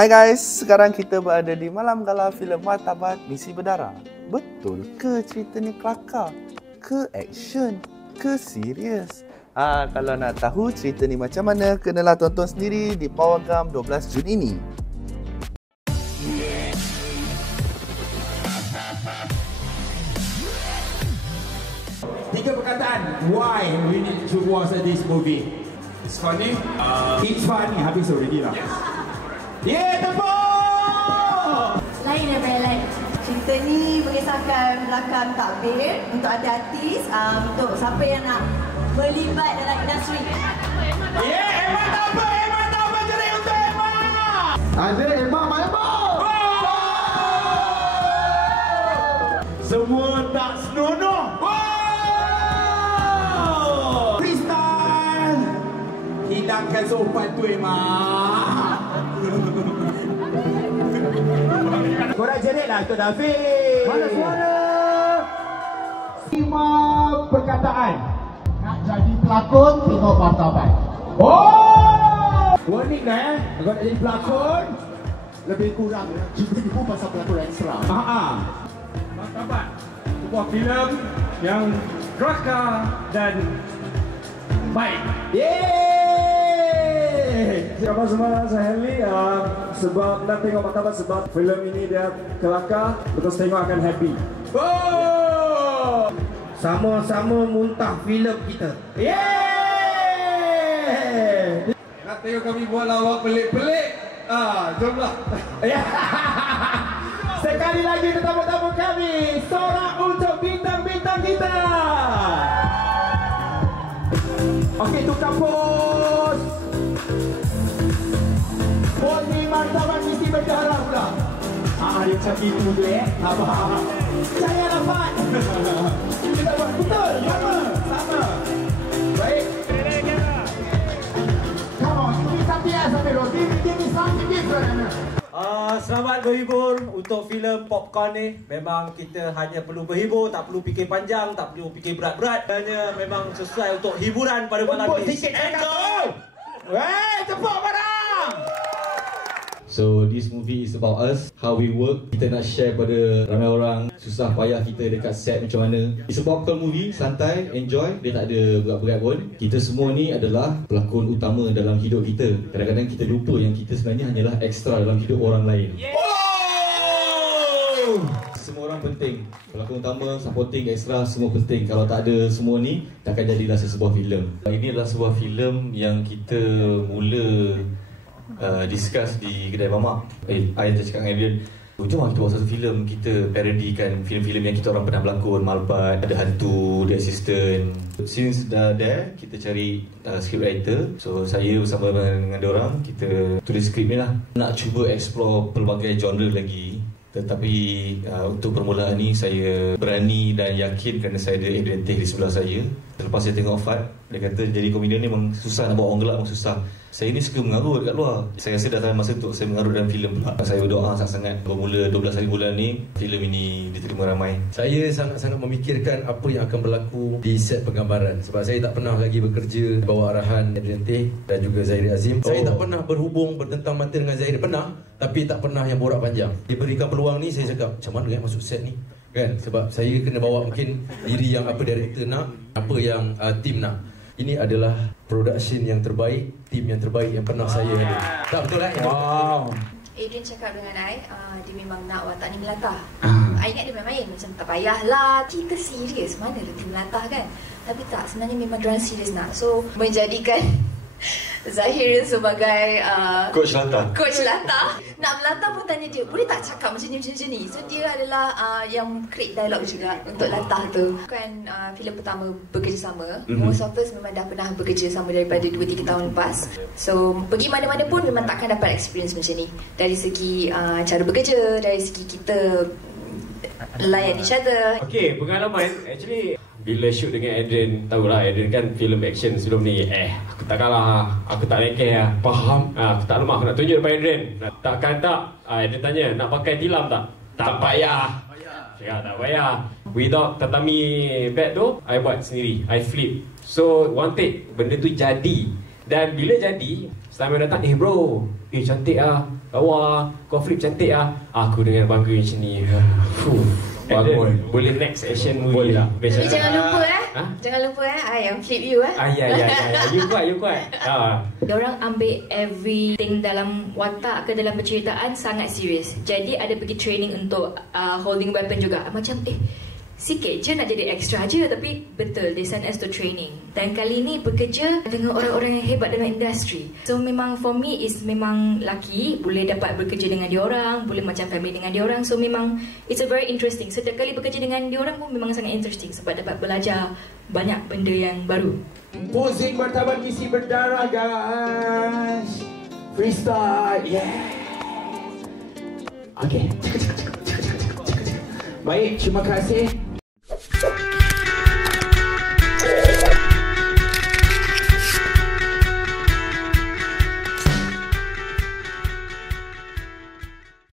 Hai guys, sekarang kita berada di Malam Gala filem Martabat Misi Berdarah. Betul ke cerita ni kelakar? Ke action? Ke serius? Kalau nak tahu cerita ni macam mana, kenalah tonton sendiri di Powergam 12 Jun ini. Tiga perkataan why we need to watch this movie. It's funny. It's funny. Habis already lah. Yes. Yeah, tepuk! Lain daripada lain. Cerita ni berkisahkan belakang takbir untuk ada artis, untuk siapa yang nak berlibat dalam industri. Yeah, Emma tak apa, jadi untuk Emma! Ada Emma, Emma! Semua tak senonoh. Kristal! Hidangkan sopan tu, Emma. Korang jerit lah Tok David. Mana suara? 5 perkataan. Nak jadi pelakon, tengok Martabat. Oh! Warning dah Kalau nak jadi pelakon, lebih kurang RM7,000 pasal pelakon ekstra. Martabat, sebuah filem yang kelakar dan baik. Yeay! Khabar semua, saya Henley. Sebab nak tengok Martabat sebab filem ini dia kelakar, betul tengok akan happy. Oh! Sama-sama muntah filem kita. Yeay! Nak tengok kami buat lawak pelik-pelik? Jomlah. Sekali lagi tetamu-tetamu kami, sorak untuk bintang-bintang kita. Okey, tukar pos. Pos ni Martabat Misi Berdarah pula. Dia macam itu je Abang. Saya dapat. Kita buat betul, sama. Baik. Come on, give me something else, Amiro. Give me something different. Selamat berhibur untuk filem Popcorn ni. Memang kita hanya perlu berhibur, tak perlu fikir panjang, tak perlu fikir berat-berat. Hanya memang sesuai untuk hiburan pada malam ni. Sikit enjoy. Weh, tepuk barang. So this movie is about us, how we work. Kita nak share pada ramai orang susah payah kita dekat set macam mana. It's a popcorn movie, santai, enjoy. Dia tak ada berat-berat pun. Kita semua ni adalah pelakon utama dalam hidup kita. Kadang-kadang kita lupa yang kita sebenarnya hanyalah ekstra dalam hidup orang lain. Semua orang penting. Pelakon utama, supporting, extra, semua penting. Kalau tak ada semua ni, takkan jadilah sebuah filem. Ini adalah sebuah filem yang kita mula discuss di kedai mamak. I cakap dengan Adrian, jom kita buat satu filem, kita parodikan filem-filem yang kita orang pernah berlakon. Malbat, ada hantu, ada assistant. Since dah there, kita cari script writer. So saya bersama dengan diorang, kita tulis skrip ni lah. Nak cuba explore pelbagai genre lagi. Tetapi untuk permulaan ni saya berani dan yakin kerana saya ada Adrian Teh di sebelah saya. Selepas saya tengok Fad, dia kata jadi komedian ni memang susah, nak bawa orang gelak memang susah. Saya ni suka mengarut dekat luar. Saya rasa dah masa untuk saya mengarut dalam filem pula. Saya berdoa sangat-sangat bermula 12 hari bulan ni, filem ini diterima ramai. Saya sangat-sangat memikirkan apa yang akan berlaku di set penggambaran. Sebab saya tak pernah lagi bekerja bawah arahan Adrian Teh dan juga Zahiri Azim. Saya tak pernah berhubung, bertentang mata dengan Zahiri. Pernah, tapi tak pernah yang borak panjang. Diberikan peluang ni, saya cakap macam mana masuk set ni, kan? Sebab saya kena bawa mungkin diri yang apa director nak, apa yang tim nak. Ini adalah production yang terbaik, tim yang terbaik yang pernah saya ada. Tak betul kan? Wow. Adrian cakap dengan I, dia memang nak watak ni melatah. I ingat dia main-main, macam tak payahlah, kita serius, mana dia melatah kan. Tapi tak, sebenarnya memang diorang serius nak. So, menjadikan Zahir sebagai Coach Latah. Nak melatah pun tanya dia, boleh tak cakap macam ni. So dia adalah yang create dialog juga untuk Latah tu. Bukan filem pertama bekerjasama. Most of us memang dah pernah bekerja sama daripada 2-3 tahun lepas. So pergi mana-mana pun memang takkan dapat experience macam ni. Dari segi cara bekerja, dari segi kita layan each other. Okay, pengalaman actually bila shoot dengan Adrian, tahulah Adrian kan filem action sebelum ni. Aku tak kalah, aku tak lekeh lah. Faham? Aku tak lemah, aku nak tunjuk depan Adrian. Takkan tak? Adrian tanya, nak pakai tilam tak? Tak payah. Cakap tak payah. Without tatami bed tu, I buat sendiri. I flip. So, one take, benda tu jadi. Dan bila jadi, Simon datang, bro, cantik ah, lawa, kau flip cantik ah. Aku dengan bangga macam ni. Bangun. Boleh next action movie lah. Tapi jangan lupa jangan lupa yang flip you ya. You kuat. Diorang ambil everything dalam watak ke dalam penceritaan sangat serius. Jadi ada pergi training untuk holding weapon juga. Macam sikit je nak jadi extra je, tapi betul they send us to training. Dan kali ni bekerja dengan orang-orang yang hebat dalam industri. So memang for me is memang lucky boleh dapat bekerja dengan diorang, boleh macam family dengan diorang. So memang it's a very interesting. Setiap kali bekerja dengan diorang pun memang sangat interesting sebab dapat belajar banyak benda yang baru. Posing Martabat Misi Berdarah guys. Freestyle. Yeah. Okay. Baik, terima kasih.